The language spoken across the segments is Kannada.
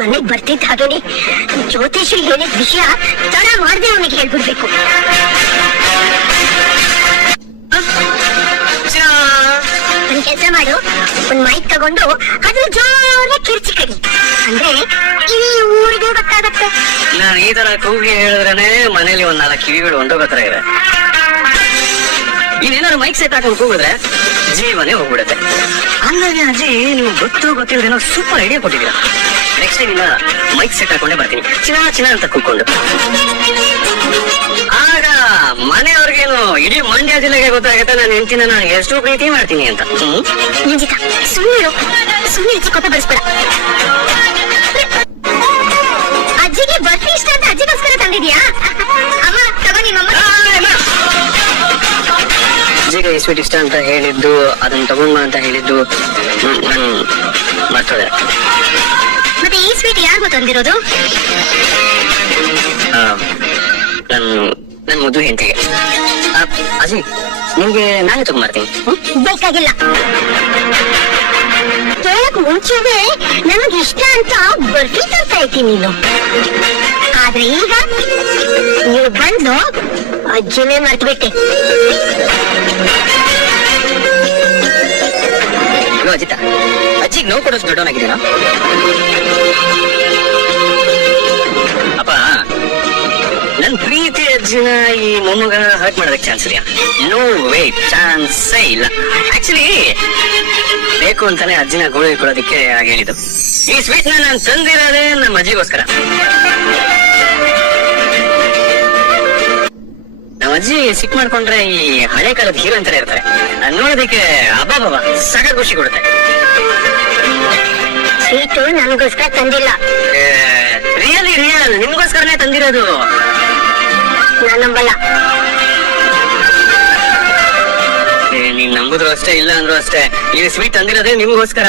ಮನೆಗ್ ಬರ್ತಿದ್ದ ಹಾಗೇನೆ ಜ್ಯೋತಿಷಿ ಹೇಳಿದ ವಿಷಯ ತಡ ಮಾಡದೆ ಅವನಿಗೆ ಹೇಳ್ಬಿಡ್ಬೇಕು. ಒಂದ್ ಕೆಲಸ ಮಾಡು, ಒಂದ್ ಮೈಕ್ ತಗೊಂಡು ಅದು ಜೋರ ಕಿರ್ಚಿ ಕಡಿ, ಅಂದ್ರೆ ಈ ಊರಿಗೆ ಗೊತ್ತಾಗತ್ತೆ. ನಾನು ಈ ತರ ಕೂಗಿ ಹೇಳಿದ್ರೇನೆ ಮನೇಲಿ ಒಂದ್ 4 ಕಿವಿಗಳು ಒಂದೋಗತ್ರ ಇದೆ. ನೀನೇನಾದ್ರು ಮೈಕ್ ಸೆಟ್ ಹಾಕೊಂಡು ಕೂಗಿದ್ರೆ ಜೀವನೇ ಹೋಗ್ಬಿಡುತ್ತೆ. ಹಂಗಾಗಿ ಅಜ್ಜಿ ನೀವು ಗೊತ್ತಿಲ್ಲದೇನೋ ಸೂಪರ್ ಐಡಿಯಾ ಕೊಟ್ಟಿದ್ದೀರಾ. ನೆಕ್ಸ್ಟ್ ಟೈಮ್ ಮೈಕ್ ಸೆಟ್ ಹಾಕೊಂಡೇ ಬರ್ತೀನಿ, ಚಿನ್ನ ಅಂತ ಕೂತ್ಕೊಂಡು. ಆಗ ಮನೆಯವ್ರಿಗೇನು ಇಡೀ ಮಂಡ್ಯ ಜಿಲ್ಲೆಗೆ ಗೊತ್ತಾಗುತ್ತೆ ನಾನು ಹೆಂಡತಿನ ನಾನು ಎಷ್ಟು ಪ್ರೀತಿ ಮಾಡ್ತೀನಿ ಅಂತ. ಸುಮ್ಮನೆ ಕೊತ್ತ ಬರ್ಸ್ಬೇಡ. ಅಜ್ಜಿಗೆ ಬರ್ಫಿ ಇಷ್ಟ ಅಂತ ಅಜ್ಜಿಗೋಸ್ಕರ ತಂದಿದ್ಯಾ? ಅಮ್ಮ ತಗೋ ನಿಮ್ಮಮ್ಮ. ಅಜ್ಜಿಗೆ ಈ ಸ್ವೀಟ್ ಇಷ್ಟ ಅಂತ ಹೇಳಿದ್ದು, ಅದನ್ನ ತಗೊಂಡ್ ಅಂತ ಹೇಳಿದ್ದು ನಾನು ಮರ್ತೋದೆ. ಮತ್ತೆ ಈ ಸ್ವೀಟ್ ಯಾರಿಗೂ ತಂದಿರೋದು? ನನ್ ಮುದ್ದು ಹೆಂಡತಿಗೆ. ಅಜ್ಜಿ ನಿಮ್ಗೆ ನಾನೇ ತಗೊಂಡ್ಬರ್ತೀನಿ. ಬೇಕಾಗಿಲ್ಲ. ಕೇಳಕ್ ಮುಂಚೆನೆ ನನಗೆ ಇಷ್ಟ ಅಂತ ಬರ್ಫಿ ತರ್ತಾ ಇದ್ದೀನಿ ನೀನು. ಆದ್ರೆ ಈಗ ನೀವು ಬಂದು ಅಜ್ಜಿನೇ ಮರ್ತ್ಬಿಟ್ಟೆ. ಅಜಿತ, ಅಜ್ಜಿಗೆ ನೋವು ಕೊಡೋಷ್ಟು ದೊಡ್ಡವನಾಗಿದ್ದೀನ? ಅಪ್ಪ, ನನ್ ಪ್ರೀತಿ ಅಜ್ಜಿನ ಈ ಮೊಮ್ಮಗ ಹರ್ಟ್ ಮಾಡೋದಕ್ಕೆ ಚಾನ್ಸ್ ಇದೆಯಾ? ನೋ ವೇ, ಚಾನ್ಸೇ ಇಲ್ಲ. ಆಕ್ಚುಲಿ ಬೇಕು ಅಂತಾನೆ ಅಜ್ಜಿನ ಗೋಳಿ ಕೊಡೋದಕ್ಕೆ ಹಾಗೆ ಹೇಳಿದ್ದು. ಈ ಸ್ವೀಟ್ ನಾನು ತಂದಿರೋದೇ ನಮ್ಮ ಅಜ್ಜಿಗೋಸ್ಕರ. ನಮ್ಮ ಅಜ್ಜಿ ಸಿಕ್ ಮಾಡ್ಕೊಂಡ್ರೆ ಈ ಹಳೆ ಕಾಲದ ಹೀರೋ ಅಂತಾನೆ ಇರ್ತಾರೆ. ನೋಡೋದಕ್ಕೆ ಅಬ್ಬಾಬಾ ಸಗ ಖುಷಿ ಕೊಡುತ್ತೆ. ಸ್ವೀಟು ನನಗೋಸ್ಕರ ತಂದಿಲ್ಲ. ರಿಯಲ್ ನಿಮ್ಗೋಸ್ಕರನೇ ತಂದಿರೋದು. ನಾನು ನಂಬಲ್ಲ. ನೀವ್ ನಂಬುದ್ರು ಅಷ್ಟೇ, ಇಲ್ಲ ಅಂದ್ರು ಅಷ್ಟೇ. ಈ ಸ್ವೀಟ್ ತಂದಿರೋದೇ ನಿಮ್ಗೋಸ್ಕರ.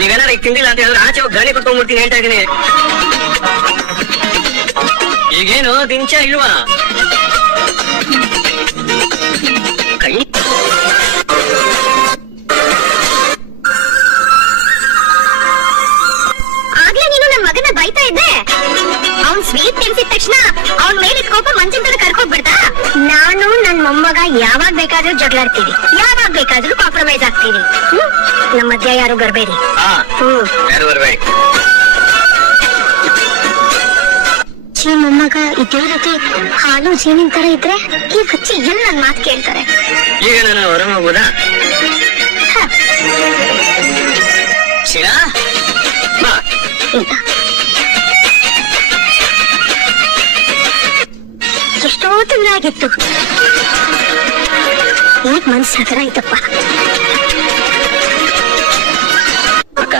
ನೀವೇನಾರ ಈಗ ತಿಂದಿಲ್ಲ ಅಂತ ಹೇಳಿದ್ರೆ ಆಚೆ ಹೋಗಿ ಗಾಳಿ ಕುತ್ಕೊಂಡ್ಬಿಡ್ತೀನಿ ಹೇಳ್ತಾ ಇದೀನಿ. ಈಗೇನು ತಿಂಚ ಇಲ್ವಾ? ಕೈ ಆಗ್ಲೇ ನೀನು ನನ್ ಮಗನ ಬೈತಾ ಇದ್ದೆ. ಅವ್ನ್ ಸ್ವೀಟ್ ತಿನ್ಸಿದ ತಕ್ಷಣ ಅವ್ನ್ ಮೇಲೆ ಕೋಪ ಮಂಚಿನ ತರ ಕರ್ಕೋಗ್ಬಿಡ್ತಾ? ನಾನು ನನ್ ಮೊಮ್ಮಗ ಯಾವಾಗ ಬೇಕಾದ್ರೂ ಜಗಳಾಡ್ತೀವಿ, ಯಾವಾಗ ಬೇಕಾದ್ರೂ ಕಾಂಪ್ರಮೈಸ್ ಆಗ್ತೀವಿ. ನಮ್ಮ ಮಧ್ಯ ಯಾರು ಬರ್ಬೇಡಿ. ಮೊಮ್ಮಗ ಇದೇ ರೀತಿ ಹಾಲು ಜೀನಿನ ತರ ಇದ್ರೆ ಈ ಹಚ್ಚಿ ಎಲ್ಲ ನನ್ ಮಾತು ಕೇಳ್ತಾರೆ. ಈಗ ನಾನು ಹೊರ ಹೋಗ್ಬೋದಾ? ಎಷ್ಟೋ ತಿಂಗಳಾಗಿತ್ತು, ಈಗ ಮನ್ಸು ಹತ್ರ ಆಯ್ತಪ್ಪ. ಅಕ್ಕ,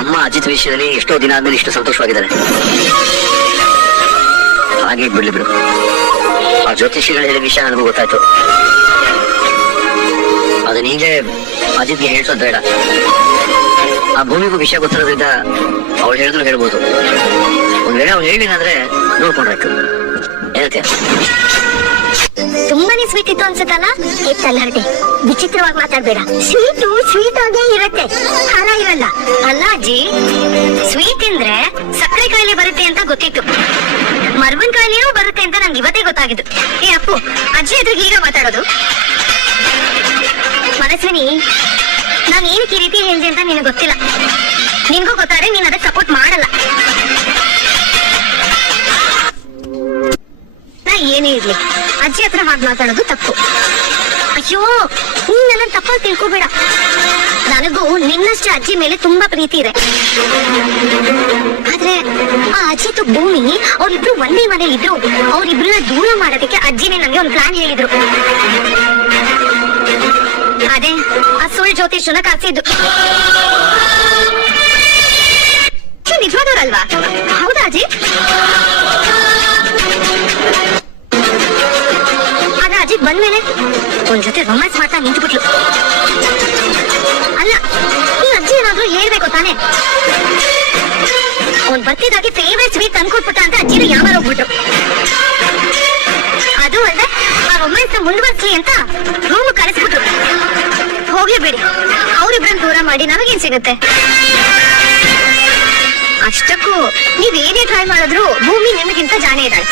ಅಮ್ಮ ಅಜಿತ್ ವಿಷಯದಲ್ಲಿ ಎಷ್ಟೋ ದಿನ ಆದ್ಮೇಲೆ ಇಷ್ಟು ಸಂತೋಷವಾಗಿದ್ದಾರೆ. ಹಾಗೆ ಬಿಡ್ಲಿ ಬಿಡು. ಆ ಜ್ಯೋತಿಷಿಗಳು ಹೇಳಿದ ವಿಷಯ ನನಗೂ ಗೊತ್ತಾಯ್ತು. ಅದನ್ನ ಹೀಗೆ ಅಜಿತ್ಗೆ ಹೇಳ್ಸೋದ್ ಬೇಡ. ಆ ಭೂಮಿಗೂ ವಿಷಯ ಗೊತ್ತಿರೋದ್ರಿಂದ ಅವಳು ಹೇಳಿದ್ರು ಹೇಳ್ಬೋದು. ಒಂದ್ ವೇಳೆ ಅವ್ಳು ಹೇಳಿನಾದ್ರೆ ನೋಡ್ಕೊಂಡ್ರಾಯ್ತು. ಹೇಳ್ತೀಯ? ತುಂಬಾನೇ ಸ್ವೀಟ್ ಇತ್ತು ಅನ್ಸುತ್ತಲ್ಲ? ಇತ್ತಲ್ಲಾಡೆ ವಿಚಿತ್ರವಾಗಿ ಮಾತಾಡ್ಬೇಡ. ಸ್ವೀಟ್ ಆಗೇ ಇರತ್ತೆ, ಖಾರ ಇರಲ್ಲ. ಅಲ್ಲ ಅಜ್ಜಿ, ಸ್ವೀಟ್ ಅಂದ್ರೆ ಸಕ್ಕರೆ ಕಾಯಿಲೆ ಬರುತ್ತೆ ಅಂತ ಗೊತ್ತಿತ್ತು, ಮರವಿನ ಕಾಯಿಲೆಯೂ ಬರುತ್ತೆ ಅಂತ ನಂಗೆ ಇವತ್ತೇ ಗೊತ್ತಾಗಿದ್ದು. ಏ ಅಪ್ಪು, ಅಜ್ಜಿ ಎದುರಿಗೆ ಈಗ ಮಾತಾಡೋದು? ಮನಸ್ವಿನಿ, ನಾನ್ ಏನಕ್ಕೆ ಈ ರೀತಿ ಹೇಳಿದೆ ಅಂತ ನಿನಗೆ ಗೊತ್ತಿಲ್ಲ. ನಿನ್ಗೂ ಗೊತ್ತಾದ್ರೆ ನೀನ್ ಅದಕ್ಕೆ ಸಪೋರ್ಟ್ ಮಾಡಲ್ಲ. ಏನೇ ಇರ್ಲಿ, ಅಜ್ಜಿ ಹತ್ರ ಹಾಗೆ ಮಾತಾಡೋದು ತಪ್ಪು. ಅಯ್ಯೋ, ನೀನ್ ನನ್ನ ತಪ್ಪಾಗಿ ತಿಳ್ಕೊಬೇಡ. ನನಗೂ ನಿನ್ನಷ್ಟು ಅಜ್ಜಿ ಮೇಲೆ ತುಂಬಾ ಪ್ರೀತಿ ಇದೆ. ಆದ್ರೆ ಆ ಅಜಿತ್ ಭೂಮಿ ಅವ್ರಿಬ್ರು ಒಂದೇ ಮನೇಲಿ ಇದ್ರು. ಅವ್ರಿಬ್ರನ್ನ ದೂರ ಮಾಡೋದಕ್ಕೆ ಅಜ್ಜಿನೇ ನಂಗೆ ಒಂದು ಪ್ಲಾನ್ ಹೇಳಿದ್ರು. ಅದೇ ಆ ಸುಳ್ಳು ಜ್ಯೋತಿಷನ ಕರ್ಸಿದ್ದು. ನಿಜವಾದವ್ರಲ್ವಾ? ಹೌದಾ ಅಜಿತ್? ಅಜಿತ್ ಬಂದ್ಮೇಲೆ ಒಂದ್ ಜೊತೆ ರೊಮ್ಯಾನ್ಸ್ ಮಾಡ್ತಾ ನಿಂತ್ಬಿಟ್ಲು. ಅಲ್ಲ, ಈ ಅಜ್ಜಿ ಏನಾದ್ರೂ ಹೇಳ್ಬೇಕು ತಾನೆ. ಅವ್ನ್ ಬರ್ತಿದ್ದಾಗಿ ಫೇವ್ರೇಟ್ ಸ್ವೀಟ್ ತಂದ್ಕೊಟ್ಬಿಟ್ಟ ಅಂತ ಅಜ್ಜಿನ ಯಾವಾಗ ಹೋಗ್ಬಿಟ್ರು. ಅದು ಅಲ್ಲದೆ ಆ ರೊಮ್ಯಾನ್ಸ್ ಮುಂದುವರ್ಸ್ಲಿ ಅಂತ ರೂಮ್ ಕಳಿಸ್ಬಿಟ್ರು. ಹೋಗ್ಲಿ ಬಿಡಿ, ಅವ್ರಿಬ್ರನ್ನ ದೂರ ಮಾಡಿ ನಮಗೇನ್ ಸಿಗುತ್ತೆ? ಅಷ್ಟಕ್ಕೂ ನೀವೇನೇ ಟ್ರೈ ಮಾಡಿದ್ರು ಭೂಮಿ ನಿಮಗಿಂತ ಜಾಣೆ ಇದ್ದಾಳೆ.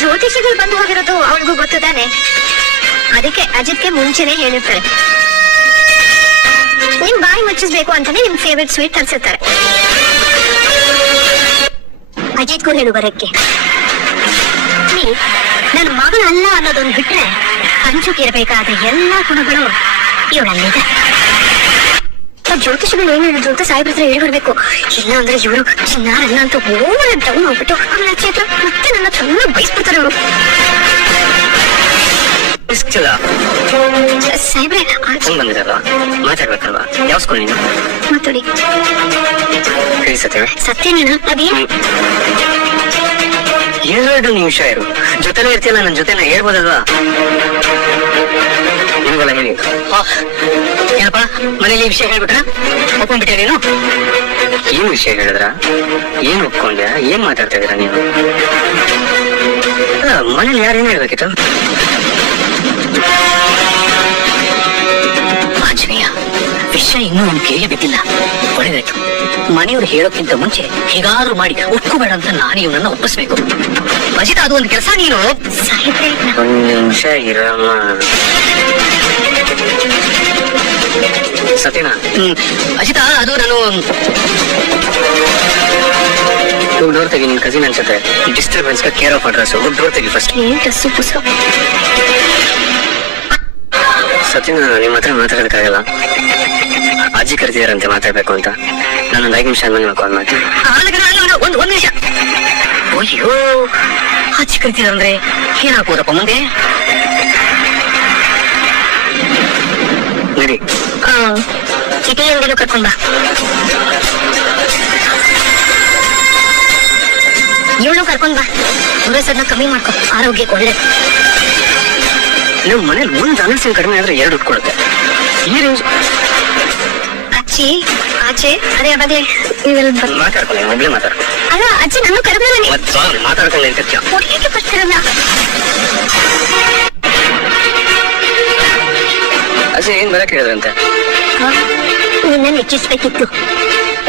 ಜ್ಯೋತಿಷಿಗಳು ಬಂದು ಹೋಗಿರೋದು ಅವಳಿಗೂ ಗೊತ್ತು ತಾನೆ. ಅದಕ್ಕೆ ಅಜಿತ್ಗೆ ಮುಂಚೆನೆ ಹೇಳಿರ್ತಾರೆ. ನಿಮ್ ಬಾಯಿ ಮುಚ್ಚಿಸ್ಬೇಕು ಅಂತಾನೆ ನಿಮ್ ಫೇವ್ರೆಟ್ ಸ್ವೀಟ್ ತರಿಸಿರ್ತಾರೆ. ಅಜಿತ್ಗೂ ಹೇಳು ಬರಕ್ಕೆ. ನನ್ನ ಮಗಳಲ್ಲ ಅನ್ನೋದೊಂದು ಬಿಟ್ರೆ ಹಂಚುಕಿರ್ಬೇಕಾದ ಎಲ್ಲಾ ಗುಣಗಳು ಇವಳಲ್ಲಿದೆ. ಜ್ಯೋತಿಷಿಗಳು ಏನ್ ಹೇಳಿದ್ರು ಅಂತ ಸಾಹೇಬ್ರ ಹತ್ರ ಹೇಳಿ ಬರ್ಬೇಕು. ಇಲ್ಲ ಅಂದ್ರೆ ಇವರು ಚಿನ್ನಾರಲ್ಲ ಅಂತ ಓವರ್ ಡೌನ್ ಹೋಗ್ಬಿಟ್ಟು ಆಮೇಲೆ ಆಚೆ ಹತ್ರ ಮತ್ತೆ ನನ್ನ ಚೆನ್ನಾಗಿ ಬಯಸ್ಬಿಡ್ತಾರೆ ಅವರು. ಸಾಹೇಬ್ರೆ ಬಂದಿರಲ್ವಾ, ಮಾತಾಡ್ಬೇಕಲ್ವಾ? ಯಾವ ಸ್ಕೂಲ್ ನೀನು? ಮಾತಾಡಿ. ಹೇಳಿ ಸತ್ಯ. ಸತ್ಯನೇನಾ? ಅದೇನು? 2 ನಿಮಿಷ ಇರು, ಜೊತೆನೇ ಇರ್ತಿಯಲ್ಲ, ನನ್ನ ಜೊತೆನ ಹೇಳ್ಬೋದಲ್ವಾ? ನಿಮ್ಗೆಲ್ಲ ಹೇಳಿ. ಏನಪ್ಪ ಮನೇಲಿ ವಿಷಯ ಹೇಳ್ಬಿಟ್ರ? ಒಪ್ಕೊಂಡ್ಬಿಟ್ಟೆ ನೀನು? ಏನ್ ವಿಷಯ ಹೇಳಿದ್ರ? ಏನ್ ಒಪ್ಕೊಂಡ್ಯಾ? ಏನ್ ಮಾತಾಡ್ತಾ ಇದೀರ ನೀವು? ಮನೇಲಿ ಯಾರೇನ್ ಹೇಳ್ಬೇಕಿತ್ತು? ಆಂಜನೇಯ, ವಿಷಯ ಇನ್ನೂ ನನ್ ಕೇಳಿ ಬಿದ್ದಿಲ್ಲ. ಒಳ್ಳೆದಾಯ್ತು. ಮನೆಯವ್ರು ಹೇಳೋಕ್ಕಿಂತ ಮುಂಚೆ ಹೇಗಾದ್ರೂ ಮಾಡಿ ಒಪ್ಕೋಬೇಡ ಅಂತ ನಾನು ಇವನನ್ನ ಒಪ್ಪಿಸ್ಬೇಕು. ಅಜಿತ, ಅದು ಒಂದು ಕೆಲಸ ನೀನು. ಒಂದು ನಿಮಿಷ ಇರಮ್ಮ. ಸತ್ಯನಾ? ಅಜಿತ, ಅದು ನಾನು ಡೋರ್ ತೆಗಿ. ನಿನ್ ಕಸಿನ್ ಅನ್ಸುತ್ತೆ. Disturbance care of address. Door ತೆಗಿ ಫಸ್ಟ್. ಸತ್ಯನ, ನಿಮ್ ಹತ್ರ ಮಾತಾಡೋದಕ್ಕಾಗಲ್ಲ. ಅಜ್ಜಿ ಕರೆದಿದಾರಂತೆ ಮಾತಾಡ್ಬೇಕು ಅಂತ. ನಾನೊಂದು 5 ನಿಮಿಷ ಆದ್ಮೇಲೆ ಕಾಲ್ ಮಾಡ್ತೀನಿ. ಒಂದು ನಿಮಿಷ. ಅಯ್ಯೋ, ಅಜ್ಜಿ ಕರಿತಿದಂದ್ರೆ ಏನಾಗ್ಬೋದಪ್ಪ ಮುಂದೆ? ನಡಿ. ಚಿಟಿ ಅಂಗಡಿನೂ ಕರ್ಕೊಂಡ್ ಬಾ. ಇವಳು ಕರ್ಕೊಂಡ್ ಬಾ. ದುರಸನ್ನ ಕಮ್ಮಿ ಮಾಡ್ಕೊ, ಆರೋಗ್ಯಕ್ಕೆ ಒಳ್ಳೆ. ನಮ್ಮ ಮನೇಲಿ ಒಂದು ಅನಸಿನ ಕಡಿಮೆ ಆದ್ರೆ 2 ಉಟ್ಕೊಳುತ್ತೆ. ಈ ರೇಂಜ್. ಅಜ್ಜಿ ಆಚೆ ಅದೇ ಬದೇ ಮಾತಾಡ್ಕೊಳ್ಳಿ. ಮೊದ್ಲೇ ಮಾತಾಡ್ಕೊ. ಅಲ್ಲ ಅಜ್ಜಿ, ನಾನು ಕರೆದಿಲ್ಲ. ಮಾತಾಡ್ಕೊಳ್ಳಿ ಅಂತ ಹುಡುಗಿಗೆ ಬರ್ತಿರಲ್ಲ. ಅಜ್ಜಿ ಏನ್ ಬರಕ್ ಹೇಳಿದ್ರಂತೆ? ನಿನ್ನ ಮೆಚ್ಚಿಸ್ಬೇಕಿತ್ತು.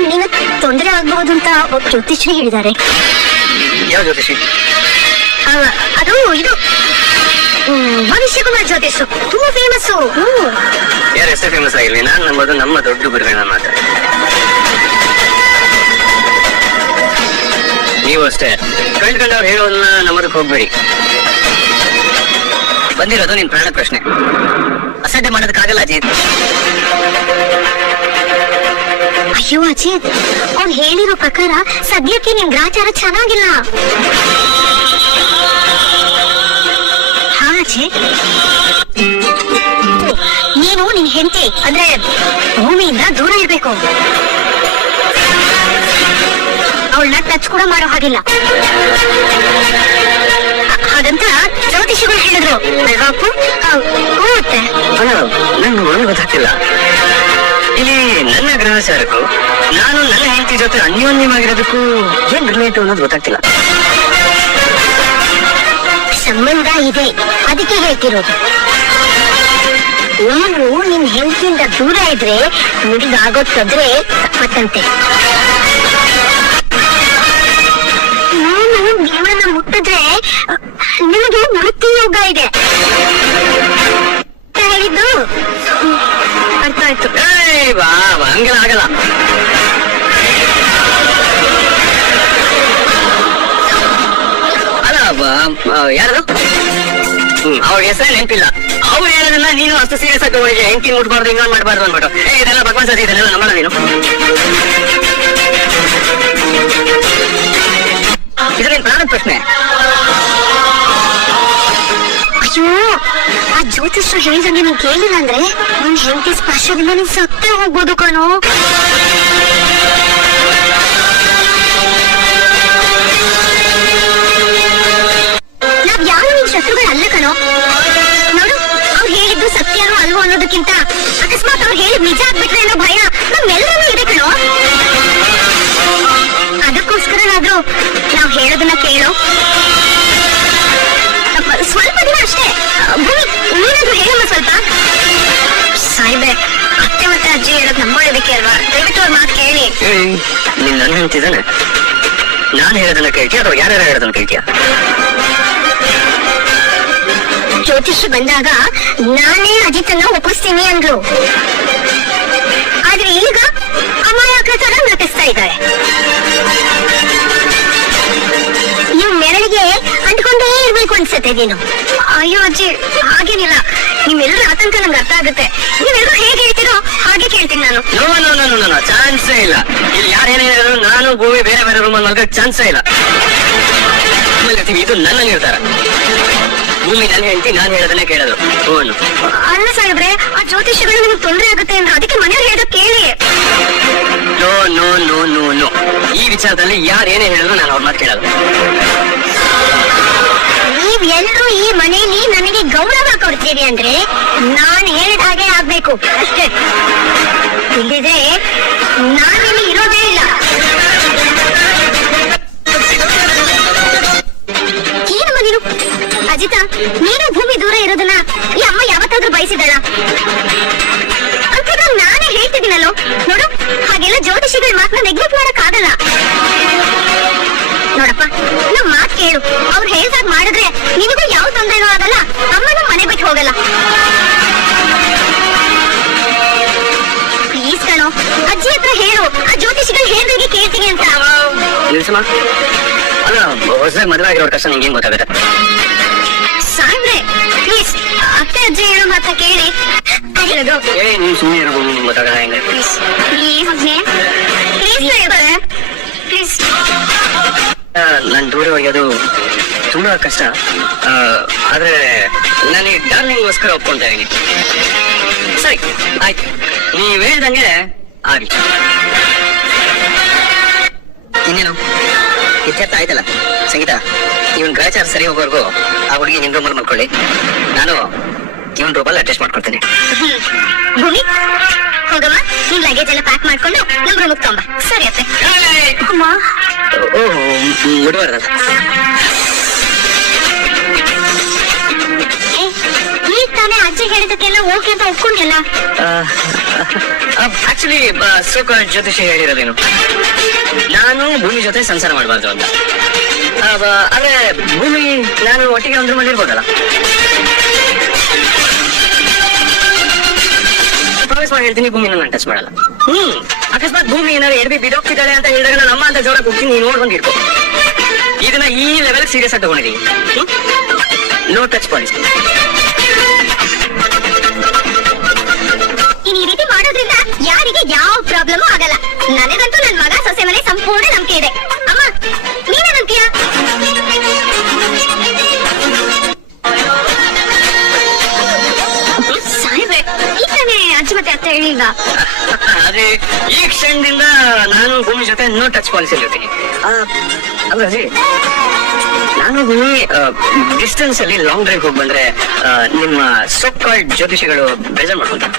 ನಿನ್ನ ತೊಂದರೆ ಆಗ್ಬಹುದು ಅಂತ ಜ್ಯೋತಿಷಿ ಹೇಳಿದ್ದಾರೆ. ಯಾವ ಜ್ಯೋತಿಷಿ? ಅದು ಇದು ಭವಿಷ್ಯ ಕುಮಾರ್ ಜ್ಯೋತಿಷ್, ತುಂಬಾ ಫೇಮಸ್. ಯಾರು ಹೆಸರು ಫೇಮಸ್ ಆಗಿರ್ಲಿ, ನಾನ್ ನಂಬೋದು ನಮ್ಮ ದೊಡ್ಡ ಗುರುಗಳ ಮಾತ್ರ. ನೀವು ಅಷ್ಟೇ ಕಂಡ್ಕೊಂಡವ್ರು ಹೇಳೋದನ್ನ ನಂಬೋದಕ್ಕೆ ಹೋಗ್ಬೇಡಿ. ಬಂದಿರೋದು ನಿನ್ ಪ್ರಾಣ ಪ್ರಶ್ನೆ. ಅಸಡ್ಡೆ ಮಾಡೋದಕ್ಕಾಗಲ್ಲ ಅಜಿತ್. ಅಯ್ಯೋ ಅಜಿತ್, ಅವ್ನು ಹೇಳಿರೋ ಪ್ರಕಾರ ಸದ್ಯಕ್ಕೆ ನಿನ್ ಗ್ರಾಚಾರ ಚೆನ್ನಾಗಿಲ್ಲ. ನೀನು ನಿನ್ ಹೆಂಡತಿ ಅಂದ್ರೆ ಭೂಮಿಯಿಂದ ದೂರ ಇರ್ಬೇಕು. ಅವಳನ್ನ ಟಚ್ ಕೂಡ ಮಾಡೋ ಹಾಗಿಲ್ಲ. ಹಾಗಂತ ಜ್ಯೋತಿಷಿಗಳು ಹೇಳಿದ್ರು. ನಂಗೆ ಗೊತ್ತಾಗ್ತಿಲ್ಲ. ಇಲ್ಲಿ ನನ್ನ ಗ್ರಹಚಾರಕ್ಕೂ ನಾನು ನನ್ನ ಹೆಂಡತಿ ಜೊತೆ ಅನ್ಯೋನ್ಯವಾಗಿರೋದಕ್ಕೂ ಏನ್ ರಿಲೇಟಿವ್ ಅನ್ನೋದು ಗೊತ್ತಾಗ್ತಿಲ್ಲ. ಸಂಬಂಧ ಇದೆ, ಅದಕ್ಕೆ ಹೇಳ್ತಿರೋದು. ನೀನು ನಿನ್ ಹೆಂಡತಿಯಿಂದ ದೂರ ಇದ್ರೆ ನಿನಗಾಗೋ ತೊಂದ್ರೆ ತಪ್ಪತ್ತಂತೆ. ನೀನು ದೇವರನ್ನ ಮುಟ್ಟಿದ್ರೆ ನಿನಗೆ ಮೃತ್ಯು ಯೋಗ ಇದೆ ಹೇಳಿದ್ದು ಅರ್ಥ ಆಯ್ತು. ಹಂಗೆಲ್ಲ ಆಗಲ್ಲ. ಯಾರು ಅವ್ರ ಹೆಸರು ನೆನಪಿಲ್ಲ. ಅವ್ರು ಹೇಳೋದನ್ನ ನೀನು ಅಷ್ಟು ಸೀರಿಯಸ್ ಆಗಿ ತಗೊಂಡಿದ್ದೆ. ಹೆಂಡತಿ ಮುಟ್ಬಾರ್ದು, ಹಿಂಗ ಮಾಡ್ಬಾರ್ದು ಅನ್ಬಿಟ್ಟು. ಇದೆಲ್ಲ ಭಗವಾನ್ ಸತಿ, ಇದೆಲ್ಲ ನಂಬಲ್ಲ ನೀನು. ಇದು ನಿನ್ ಪ್ರಾಣದ ಪ್ರಶ್ನೆ. ಅಯ್ಯೋ, ಆ ಜ್ಯೋತಿಷ್ರು ಹೇಳಿದಂಗೆ ನೀನ್ ಕೇಳಿಲ್ಲ ಅಂದ್ರೆ ನಿನ್ ಹೆಂಡತಿ ಸ್ಪರ್ಶದಿಂದ ನೀನ್ ಸತ್ತೇ ಹೋಗ್ಬೋದು ಕಣೋ. ನಾವ್ ಯಾವ ನಿನ್ ಶತ್ರುಗಳು ಅಲ್ಲ ಕಣೋ. ನೋಡು, ಅವ್ರು ಹೇಳಿದ್ದು ಸತ್ಯನೋ ಅಲ್ವೋ ಅನ್ನೋದಕ್ಕಿಂತ ಅಕಸ್ಮಾತ್ ಅವ್ರು ಹೇಳಿದ್ ನಿಜ ಆಗ್ಬಿಟ್ರೆ ಅನ್ನೋ ಭಯ ನಮ್ಮೆಲ್ಲರೂ ಇದೆ ಕಣೋ. ಅದಕ್ಕೋಸ್ಕರನಾದ್ರೂ ನಾವ್ ಹೇಳೋದನ್ನ ಕೇಳೋ. ಸ್ವಲ್ಪ ದಿನ ಅಷ್ಟೇ. ನೀನಾದ್ರೂ ಹೇಳಮ್ಮ ಸ್ವಲ್ಪ. ಸಾಯ್ಬೆ, ಅತ್ತೆ ಮತ್ತೆ ಅಜ್ಜಿ ಹೇಳೋದ್ ನಮ್ಮ ಒಳ್ಳೇದಕ್ಕೆ ಅಲ್ವಾ? ದಯವಿಟ್ಟು ನೀನ್ ನನ್ ಹೇಳ್ತಿದ್ದಾನೆ, ನಾನ್ ಹೇಳೋದನ್ನ ಕೇಳ್ತೀಯ ಅಥವಾ ಯಾರ್ಯಾರ ಹೇಳೋದನ್ನ ಕೇಳ್ತೀಯ? ಜ್ಯೋತಿಷಿ ಬಂದಾಗ ನಾನೇ ಅಜಿತನ್ನ ಒಪ್ಪಿಸ್ತೀನಿ ಅಂದ್ರು, ಆದ್ರೆ ಈಗ ಅಮಾಯಕ ತರ ನಟಿಸ್ತಾ ಇದ್ದಾರೆ. ಇವ್ ನೆರಳಿಗೆ ಅಂಟ್ಕೊಂಡೇ ಇರ್ಬೇಕು ಅನ್ಸತ್ತೆ ನೀನು. ಅಯ್ಯೋ ಅಜ್ಜಿ, ಹಾಗೇನಿಲ್ಲ, ನಿಮ್ಮೆಲ್ಲರ ಆತಂಕ ನಂಗೆ ಅರ್ಥ ಆಗುತ್ತೆ. ನೀವೆಲ್ಲರೂ ಹೇಗೆ ಹೇಳ್ತೀರೋ ಹಾಗೆ ಕೇಳ್ತೀನಿ ನಾನು. ನೋ ಚಾನ್ಸೇ ಇಲ್ಲ. ಇಲ್ಲಿ ಯಾರೇನೇ ಹೇಳಿದ್ರು ನಾನು ಭೂಮಿ ಬೇರೆ ಬೇರೆ ರೂಮಲ್ಲಿ ಮಲ್ಗಕ್ ಚಾನ್ಸೇ ಇಲ್ಲ. ಇದು ನನ್ನ ನಿರ್ಧಾರ. ಭೂಮಿ ನನ್ನ ಹೇಳ್ತಿ, ನಾನು ಹೇಳೋದನ್ನೇ ಕೇಳೋದು. ಅಲ್ಲ ಸಾಹೇಬ್ರೆ, ಆ ಜ್ಯೋತಿಷಿಗಳು ನಿಮ್ಗೆ ತೊಂದರೆ ಆಗುತ್ತೆ ಅಂದ್ರೆ ಅದಕ್ಕೆ ಮನೆಯವ್ರು ಹೇಳೋದು ಕೇಳಿ. No no no no no ಈ ವಿಚಾರದಲ್ಲಿ ಯಾರೇನೇ ಹೇಳಿದ್ರು ನಾನು ಅವ್ರ ಮಾತು ಕೇಳೋದು. ನೀವ್ ಎಲ್ರೂ ಈ ಮನೆಯಲ್ಲಿ ನನಗೆ ಗೌರವ ಕೊಡ್ತೀರಿ ಅಂದ್ರೆ ನಾನ್ ಹೇಳಿದ ಹಾಗೆ ಆಗ್ಬೇಕು ಅಷ್ಟೇ. ಇಲ್ಲಿದ್ರೆ ನಾನಿಲ್ಲಿ ಇರೋದೇ ಇಲ್ಲ. ಏನಮ್ಮ ನೀನು? ಅಜಿತ, ನೀನು ಭೂಮಿ ದೂರ ಇರೋದನ್ನ ಈ ಅಮ್ಮ ಯಾವತ್ತಾದ್ರೂ ಬಯಸಿದಳ? ಅಂತ ನಾನೇ ಹೇಳ್ತಿದ್ದೀನಲ್ಲೋ. ನೋಡು, ಹಾಗೆಲ್ಲ ಜ್ಯೋತಿಷಿಗಳ ಮಾತನ್ನ ನೆಗ್ಲೆಕ್ಟ್ ಮಾಡಕ್ ಆಗಲ್ಲ. ನೋಡಪ್ಪ, ನಮ್ ಮಾತ್ ಕೇಳು. ಅವ್ರು ಹೇಳ್ದಾಗ ಮಾಡಿದ್ರೆ ನಿನಗೂ ಯಾವ ತೊಂದರೆನೂ ಆಗಲ್ಲ, ಅಮ್ಮನೂ ಮನೆ ಬಿಟ್ಟು ಹೋಗಲ್ಲ. ಪ್ಲೀಸ್ ಕಣೋ, ಅಜ್ಜಿ ಹತ್ರ ಹೇಳು, ಆ ಜ್ಯೋತಿಷಿಗಳು ಹೇಳ್ದಂಗೆ ಕೇಳ್ತೀನಿ ಅಂತ. ಅಲ್ಲ, ಹೊಸದಾಗಿ ಮದುವೆ ಆಗಿರೋ ಕಷ್ಟ ನಿಂಗೆ ಏನ್ ಗೊತ್ತಾಗುತ್ತೆ? ಸಾಯ್ಬ್ರೆ, ಪ್ಲೀಸ್ ಅತ್ತೆ ಅಜ್ಜಿ ಹೇಳೋ ಮಾತ ಕೇಳಿ. ನೀನ್ ಸುಮ್ಮನೆ ಇರಬಹುದು, ನಿಮ್ಗೆ ಗೊತ್ತಾಗಲ್ಲ ಹೆಂಗೆ? ಪ್ಲೀಸ್ ಪ್ಲೀಸ್ ಅಜ್ಜಿ, ಪ್ಲೀಸ್ ಸಾಯ್ಬ್ರೆ, ಪ್ಲೀಸ್. ನನ್ ದೂರ ಹೋಗೋದು ತುಂಬಾ ಕಷ್ಟ, ಆದ್ರೆ ನಾನು ಈ ಡಾರ್ಲಿಂಗ್ಗೋಸ್ಕರ ಒಪ್ಕೊಂತಾ ಇದೀನಿ. ಸರಿ ಆಯ್ತು, ನೀವ್ ಹೇಳ್ದಂಗೆ ಆಗ್ಲಿ. ಇನ್ನೇನು ಇತ್ಯರ್ಥ ಆಯ್ತಲ್ಲ ಸಂಗೀತ? ಇವನ್ ಗ್ರಹಚಾರ ಸರಿ ಹೋಗೋರ್ಗು ಆ ಹುಡುಗಿ ನಿಮ್ ರೂಮಲ್ಲಿ ಮಾಡ್ಕೊಳ್ಳಿ, ನಾನು ಇವನ್ ರೂಮಲ್ಲಿ ಅಡ್ಜಸ್ಟ್ ಮಾಡ್ಕೊಳ್ತೀನಿ. ಭೂಮಿ, ಹೋಗಮ್ಮ, ನಿನ್ ಲಗೇಜ್ ಎಲ್ಲ ಪ್ಯಾಕ್ ಮಾಡ್ಕೊಂಡು ನಮ್ ರೂಮಿಗೆ ತಗೊಂಬ. ಸರಿ ಅತ್ತೆ. ಅಮ್ಮ, ಓಹ್ ಮುಡುವರ್ದಲ್ಲ. ಈಗ ತಾನೇ ಅಜ್ಜಿ ಹೇಳಿದಕ್ಕೆಲ್ಲ ಓಕೆ ಅಂತ ಒಪ್ಕೊಂಡಿಲ್ಲ. ಆಕ್ಚುಲಿ ಸೋಕ ಜ್ಯೋತಿಷಿ ಹೇಳಿರೋದೇನು, ನಾನು ಭೂಮಿ ಜೊತೆ ಸಂಸಾರ ಮಾಡಬಾರ್ದು ಅಂತ. ಆದ್ರೆ ಭೂಮಿ ನಾನು ಒಟ್ಟಿಗೆ ಒಂದು ರೂಮಲ್ಲಿ ಇರ್ಬೋದಲ್ಲ? ಪ್ರಾಮಿಸ್ ಮಾಡಿ ಹೇಳ್ತೀನಿ, ಭೂಮಿ ನಾನು ಟಚ್ ಮಾಡಲ್ಲ. ಅಕಸ್ಮಾತ್ ಭೂಮಿ ಏನಾದ್ರು ಎಡವಿ ಬಿಡೋಗ್ತಿದ್ದಾಳೆ ಅಂತ ಹೇಳಿದಾಗ ನಾನು ಅಮ್ಮ ಅಂತ ಜೋರಾಗಿ ಹೋಗ್ತೀನಿ, ನೀನು ನೋಡ್ಕೊಂಡು ಇರ್ಕೋ. ಇದನ್ನ ಈ ಲೆವೆಲ್ ಸೀರಿಯಸ್ ಆಗಿ ತಗೊಂಡಿದ್ದೀನಿ. No touch policy. ಈ ರೀತಿ ಮಾಡೋದ್ರಿಂದ ಯಾರಿಗೆ ಯಾವ ಪ್ರಾಬ್ಲಮ್ ಆಗಲ್ಲ. ನನಗಂತೂ ನನ್ ಮಗ ಸೊಸೆ ಮೇಲೆ ಸಂಪೂರ್ಣ ನಂಬಿಕೆ ಇದೆ. ಅಮ್ಮ, ನೀನೇ ನಂಬಿಕೆಯ? ಸಾಯ್ಬ್ರೆ, ಈ ತಾನೇ ಅಜ್ಜಿ ಮತ್ತೆ ಅತ್ತೆ ಹೇಳಿಲ್ವಾ? ಅದೇ ಈ ಕ್ಷಣದಿಂದ ನಾನು ಭೂಮಿ ಜೊತೆ ನೋ ಟಚ್ ಪಾಲಿಸಿ ಇರ್ತೀನಿ. ಅದೇ ನಾನು ಭೂಮಿ ಡಿಸ್ಟೆನ್ಸ್ ಅಲ್ಲಿ ಲಾಂಗ್ ಡ್ರೈವ್ ಹೋಗಿ ಬಂದ್ರೆ ನಿಮ್ಮ ಸೋಕಾಲ್ಡ್ ಜ್ಯೋತಿಷಿಗಳು ಬೇಜಾರ್ ಮಾಡ್ಕೊಂತಾರೆ.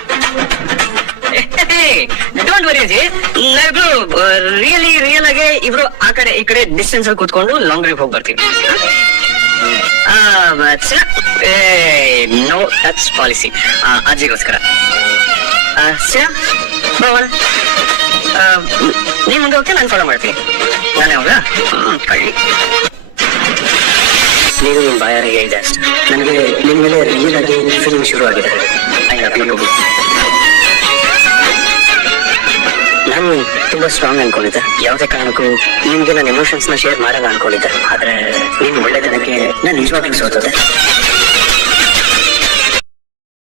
ಡೋಂಟ್ ವರಿ ಅಜಿ, ನಾವಿಬ್ರು ರಿಯಲ್ ಆಗಿ ಇಬ್ರು ಆ ಕಡೆ ಈ ಕಡೆ ಡಿಸ್ಟೆನ್ಸ್ ಅಲ್ಲಿ ಕೂತ್ಕೊಂಡು ಲಾಂಗ್ ಡ್ರೈವ್ ಹೋಗಿ ಬರ್ತೀವಿ. ನೋ ಟಚ್ ಪಾಲಿಸಿ ಅಜ್ಜಿಗೋಸ್ಕರ. ನೀವ್ ಮುಂದೆ ಹೋಗ್ತೀನಿ, ನಾನು ಫಾಲೋ ಮಾಡ್ತೀನಿ. ನಾನೇ ಹೋಗ ಕಳ್ಳಿ. ನೀವು ನಿಮ್ ಬಾಯಾರಿಗೆ ಹೇಳಿದೆ ಅಷ್ಟೇ, ನನಗೆ ನಿಮ್ ಮೇಲೆ ರಿಯಲ್ ಆಗಿ ಫೀಲಿಂಗ್ ಶುರು ಆಗಿದೆ. ನಾನು ತುಂಬಾ ಸ್ಟ್ರಾಂಗ್ ಅನ್ಕೊಂಡಿದ್ದೆ, ಯಾವುದೇ ಕಾರಣಕ್ಕೂ ನಿಮ್ಗೆ ನನ್ನ ಎಮೋಷನ್ಸ್ ನ ಶೇರ್ ಮಾಡಲ್ಲ ಅನ್ಕೊಂಡಿದ್ದೆ. ಆದ್ರೆ ನೀನ್ ಒಳ್ಳೆದಕ್ಕೆ ನಾನು ನಿಜವಾಗ್ಲೂ ಸೋತದೆ.